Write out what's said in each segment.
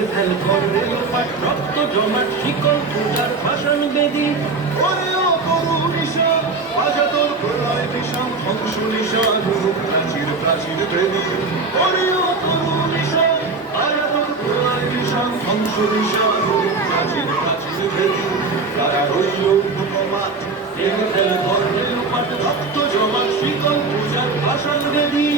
ভেঙে ফেল ঘর রেলপাট রক্ত জমাট শিকল পূজার ভাষণ বেদি ওরেও করু নিশা আজা তোর প্রলয় বিষম ধ্বংস নিশা গুরু প্রাচীর প্রাচীর বেদি ওরেও করু নিশা আজা তোর প্রলয় বিষম ধ্বংস নিশা গুরু প্রাচীর প্রাচীর বেদি তারা রইল হুকুমাত ভেঙে ফেল ঘর রেলপাট রক্ত জমাট শিকল পূজার ভাষণ বেদি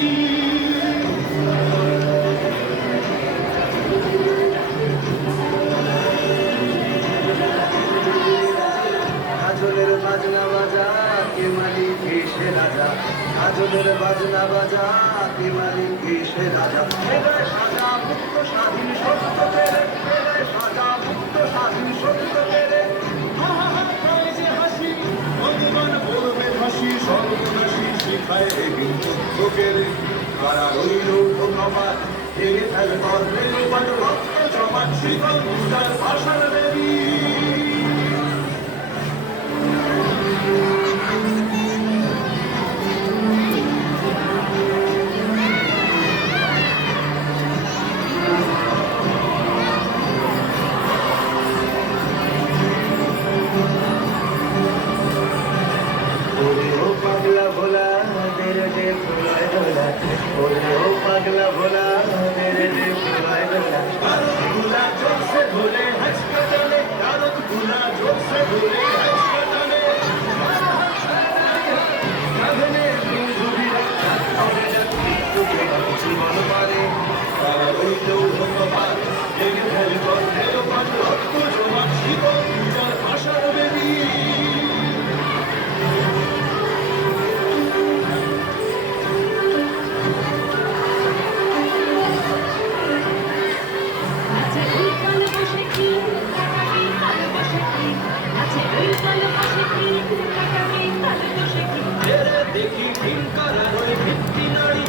আজলের বাজনা বাজা কে মালিক এসে রাজা আজলের বাজনা বাজা কে মালিক এসে রাজা এগায় সাজা মুক্ত স্বাধীন সত্য পেরে এগায় সাজা মুক্ত স্বাধীন সত্য পেরে যে হাসি ভগবান বলবে হাসি সর্বনাশী শিখায় এগিন চোখের কারা রইল ধন্যবাদ ভেঙে ফেল করলে রক্ত জমাট শিকল পূজার ভাষার দেবী পাগলা ভোলা মেরে দে ফুলায় দোলা ও পাগলা ভোলা মেরে দে ফুলায় দোলা গুলা জোরসে ধরে হাসপাতালে কারত গুলা জোরসে ধরে হাসপাতালে সাধনে বন্ধুরা হবে যাত্রী তোকে জীবন পারে তারা রইল ধন্যবাদ ভেঙে ফেল করলে রক্ত জমাট শিকল পূজার ভাষার বেদি দেখি ভীমকারা রয়ে ভিত্তি নারী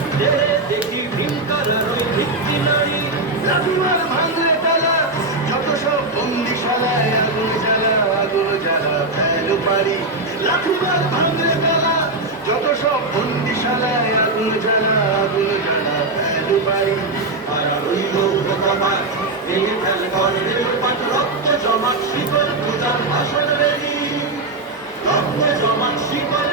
দেখি ভীমকারা রয়ে ভিত্তি নারী লাঠিমার ভাঙলে তালা যত সব বন্দিশালায় আগুন জ্বালা ফেল পারি লাঠিমার ভাঙলে তালা যত সব বন্দিশালায় আগুন জ্বালা ফেল পারি তারা রইল ভগবান ভেঙে ফেল করলে রক্ত জমাট শিকল পূজার ভাষণ বেদি রক্ত জমাট শিকল